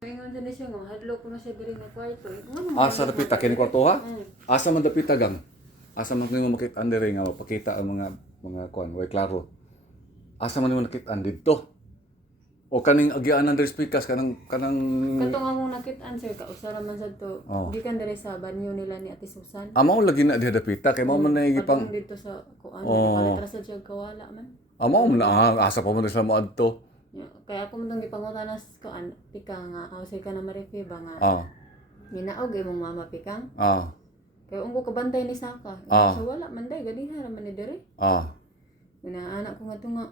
Ingon sa siya nga, hadlok ko na siya diri nga kwarto. Asa dapita kini kwarto ha? Asa man dapita gang? Asa man nimo makita diri nga pakita ang mga kuan, way klaro. Asa man nimo nakita didto? O kaning agianan diri speakers kanang Katong among nakit-an sir ka usara man sad to. Gikan diri sa banyo nila ni Ate Susan. Amo lagi na diha dapita kay mao man na Padung dito sa kuan, palitras siya kawala man. Amo na asa pa man sa mo adto. Kaya ako man gipangutanas kuan, pika nga ausay ka na ma-refi ba nga. Ginaog imong mama pikang. Kaya ungko kabantay ni Saka. So wala man day gadiha ra man ni diri. Inaanak ko nga to nga.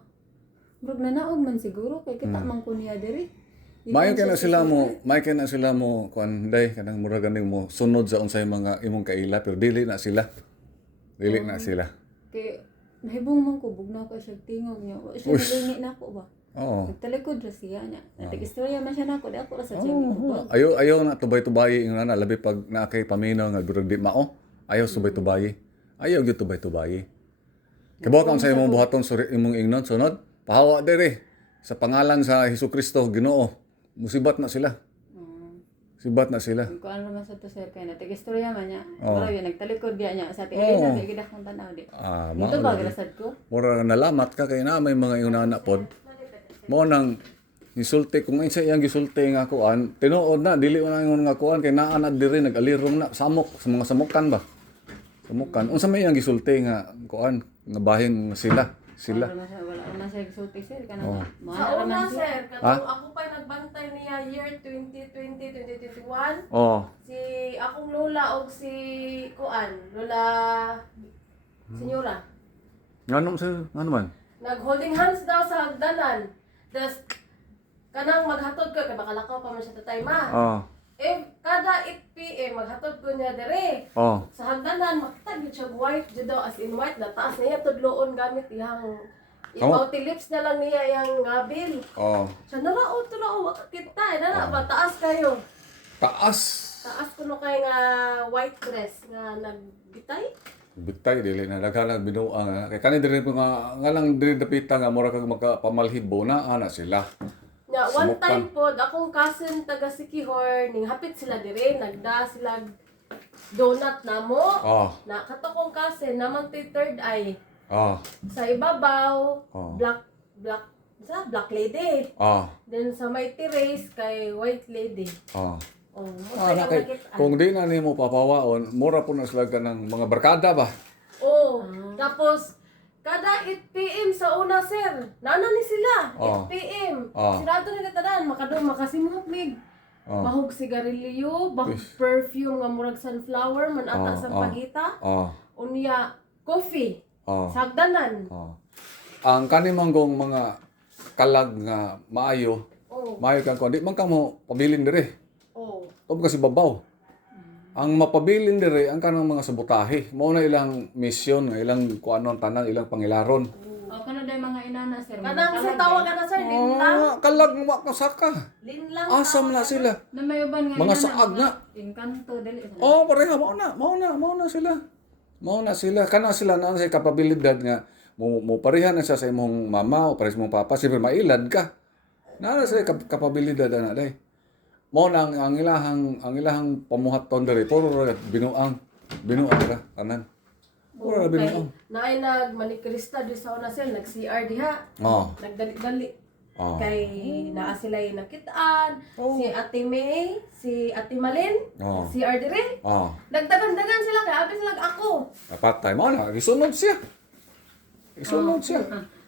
Murag nanaog man siguro kay kita man ko niya diri. May kana sila mo kuan day kanang murag ganing mo sunod sa unsay mga imong kaila pero dili na sila. Dili na sila. Kay nahibong man ko bugnaw ka siya tingog niya. Siya nilingi na ako ba? Oo. Nagtalikod ra siya niya. Nag-istorya man siya nako, di ako ra sa siya. Ayaw na tubay-tubayi yung na labi pag na kay paminaw nga durag di mao. Ayaw subay-tubayi. Ayaw gyud tubay-tubayi. Kabo ka sa imong buhaton suri imong ingnon sunod. Pahawa diri sa pangalan sa Hesukristo Ginoo. Musibat na sila. Sibat na sila. Kung ano man sa to sir kay nag-istorya man niya. Pero yun nagtalikod biya niya sa tiay sa gid akong tanaw di. Ito ba grasad ko? Mura nalamat ka kay na may mga inana pod. Mo nang gisulti kung insa iyang gisulti nga kuan, tinuod na dili na ingon nga kuan kay naa na diri nag-alirong na samok sa mga samukan ba. Samukan. Unsa may iyang gisulti nga kuan nga bahin sila. Wala na siya gisulti sir kanang Sa una sir, katong ako pa nagbantay niya year 2020, 2021. Si akong lola og si kuan, lola senyora. Ngano man? Nag-holding hands daw sa hagdanan. Das kanang maghatod ko kay makalakaw pa man siya tatay ma. Kada 8 PM maghatod ko niya dire. Sa hagdanan makita gyud siya white jud daw as in white na taas niya tudloon gamit iyang ibauti lips na lang niya iyang gabil. Siya naraot makakita na ba taas kayo. Taas kuno kay nga white dress nga nagbitay. Bitay dili na daghan binuang kay kani diri nga lang diri dapita nga mura kag makapamalhibo na ana sila. One time po akong cousin taga Sikihor ning hapit sila diri nagda sila donut namo. Na kato kong cousin namang third eye. Sa ibabaw black lady. Then sa may terrace kay white lady. Kung di na nimo papawaon, mura po na sila ng mga barkada ba? Tapos kada 8 PM sa una sir, nana ni sila 8 PM. Sirado nila tanan makasimhot mig. Bahog sigarilyo, bahog perfume nga murag sunflower man ata sa pagita. Unya coffee. Sagdanan. Ang kanimanggong mga kalag nga maayo kang kundi man kamo pabilin diri. Tungkol kasi babaw. Ang mapabilin diri ang kanang mga sabotahe. Mao na ilang mission, ilang kuanon tanan, ilang pangilaron. Kano day mga inana sir. Kanang sa tawag na sir linlang. Kalag wa ka saka. Linlang. Asam na sila. Na may uban nga mga saag na. Engkanto dili. Pareha mao na sila. Mao na sila kana sila na sa kapabilidad nga mo pareha na siya sa imong mama o pareha sa imong papa, siyempre mailad ka. Na sa kapabilidad na day. Mo nang ang ilahang pamuhaton diri puro binuang ra tanan. Puro binuang. Naay nagmanikrista di sa una sir nag-CR diha. Nagdali-dali. Kay naa sila nakitaan, si Ate May, si Ate Malin, CR diri. Nagdagan-dagan sila kay abi sila ako. Napatay mo na gisunod siya.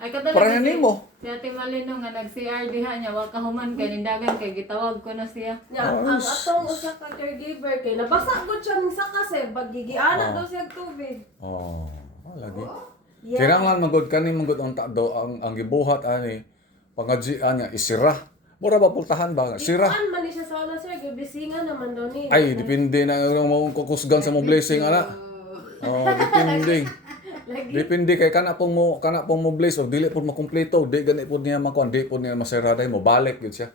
Ay kadali. Pareha nimo. Si Ate Malino nga nag-CR diha niya wa kahuman kay nindagan kay gitawag ko na siya. Ang atong usa ka caregiver kay nabasa gud siya ning saka sir baggigiana daw siya tubig. Lagi. Kailangan magud kani magud ang tado ang gibuhat ani pangadjian nga isira. Mura ba pultahan ba? Sira. Ikuan man ni siya sa una sir gibisingan naman daw ni. Ay depende na mo kukusgan sa mo blessing ana. Depende. Depende kay kana pong mo bless o dili pud makumpleto, di gani pud niya makuan, di pud niya masirada mo balik gyud siya.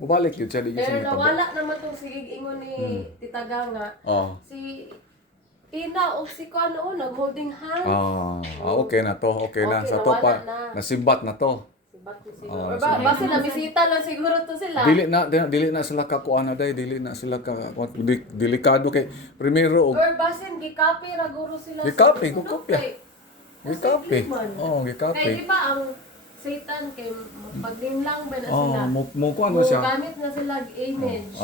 Mubalik gyud siya di gyud Pero siya. nawala naman tong sigig ingon ni Tita Ganga. Si Ina o si Kuano nag-holding hands. Okay na to, okay na. Sa to pa nasibat na to. bati siguro. Or basta na bisita lang siguro to sila. Dili na sila ka kuan na day, dili na sila ka delikado kay primero og Or basin gikapi ra guro sila. Gikapi, sa- gukopya. gikapi. Oh, Kaya gikapi. iba ang Satan kay pagdinlang ba na sila. Oh, mo kuan na siya. Gamit na sila image.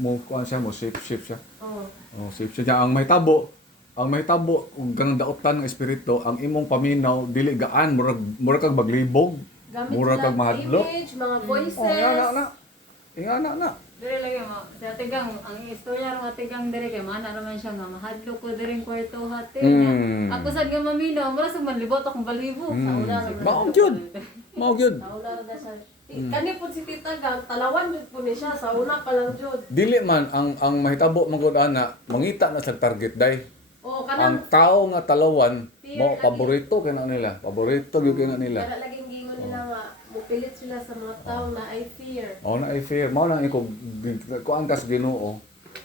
Mo kuan siya, mo shape siya. Oh. Oh, shape siya. Ang may tabo, ug ganang daotan ng espiritu, ang imong paminaw dili gaan murag kag maglibog. Gamit Mura sila kag mahadlok. image, mga voices. Oh, na. Ingana. Dire lagi mo, sa tigang, ang istorya ng tigang dire kay mana naman siya nga mahadlok ko diring kwarto hati. Ako sad nga mamino, mura sa manlibot akong balibo. Sa una Mao gyud. Mao gyud. Nauna na siya. Kani po si Tita Gang, talawan jud po ni siya sa una pa lang jud. Dili man ang mahitabo magud ana, mangita na sa target day. Oh, Ang kanang tao nga talawan, Fear mo lagi. paborito kay na nila. Paborito gyud kay na nila. kaya laging gingon nila nga mupilit sila sa mga tao na I fear. Mao na ay fear. Mao na iko kuan kas Ginoo.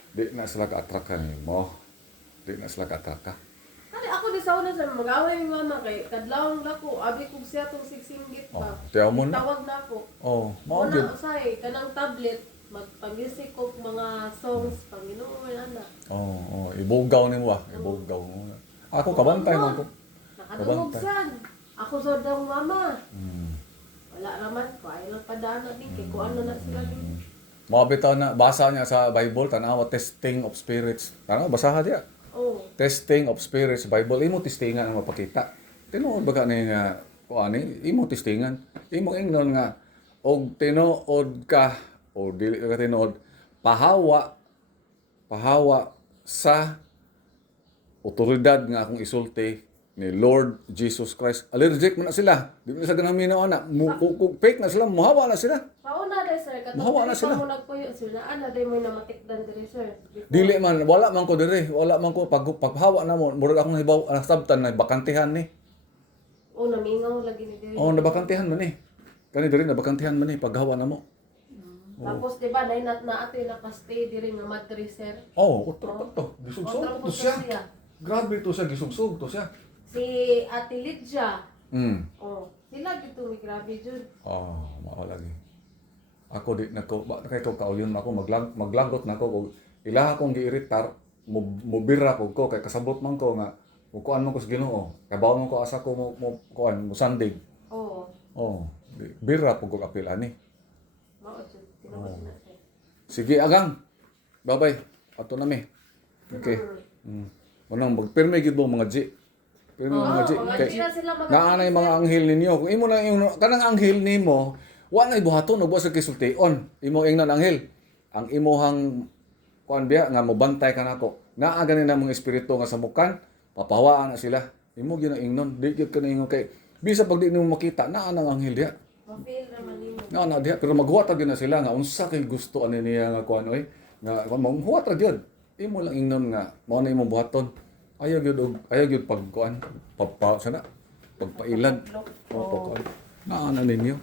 Di na sila ka-attract kanimo. Di na sila ka-attract ka. Kani ako ni sa una sa mag-away ni mama kay kadlawon nako abi kog siya tong sigsinggit Oh, pa. tiyaw mo na. Tawag na ako. Oh, mao gyud. Una usay kanang tablet magpag-music ko mga songs Panginoon ana. Oh, ibugaw nimo ah. Ibugaw mo. Ako kabantay mo ko. Nakadungog san. Ako sa daw mama. Hmm. Wala naman ko ay lang padana din kay kuan na sila din. Mabitaw na basa niya sa Bible tanawa testing of spirits. Tanawa basaha diya. Oh. Testing of spirits Bible imo testingan ang mapakita. Tinuod ba ka ni nga kuani imo testingan. Imo ingnon nga og tinuod ka o dili ka tinuod pahawa sa otoridad nga akong isulti ni Lord Jesus Christ. Allergic man na sila. Di na sa ganang minaw na. Fake na sila. Muhawa na sila. Pauna day sir katong Mahawa na dili sila. pa mo nagpuyo sila ana day mo na matikdan diri sir. Dili man. Wala man ko diri. Wala man ko. Paghawa na mo. Murag akong hibaw. Nasabtan na. Bakantihan ni. Oh namingaw lagi ni diri. Oo, nabakantihan man ni. Kani diri nabakantihan man ni. Paghawa na mo. Tapos di ba nay nat na ato naka-stay diri nga madri sir. Oo, utro to. Gisugsog Otra to po siya. siya. Grabe to siya. Gisugsog to siya. Si Ate Lydia. Oh, sila gito mi grabe jud. Mao lagi. Ako di nako ba kay ko kaulyon ako maglagot nako og ilaha kong giiritar mobira ko kay kasabot man ko nga kuan man ko sa Ginoo. Kabaw man ko asa ko mo kuan mo sandig. Oh, Oh, bira po ko apil ani. mao jud. Tinuod na sir. Sige agang. Bye-bye. Ato na mi. Okay. Unang magpirme gid mo mga G. Pirme mga G. Mga Kay di na sila naanay mga anghel ninyo. Kung imo na yung kanang anghel nimo, wa na ibuhaton ug wa sa kisultion. Imo ingnon anghel. Ang imuhang kuan biya nga mobantay ka nako. Naa gani na mga espiritu nga samukan, papahawaan na sila. Imo gyud ingnon, di gyud kana ingon kay bisa pag di nimo makita naa nang anghel diha. ma-feel naman nimo. Na diha pero maghuwat gyud na sila nga unsa kay gusto ani niya nga kuan oy. Nga maghuwat ra gyud. Imo lang ingnon nga mao na imong buhaton. Ayaw gyud pagkuan, sana pagpailad. O pagkuan. Naa na ninyo.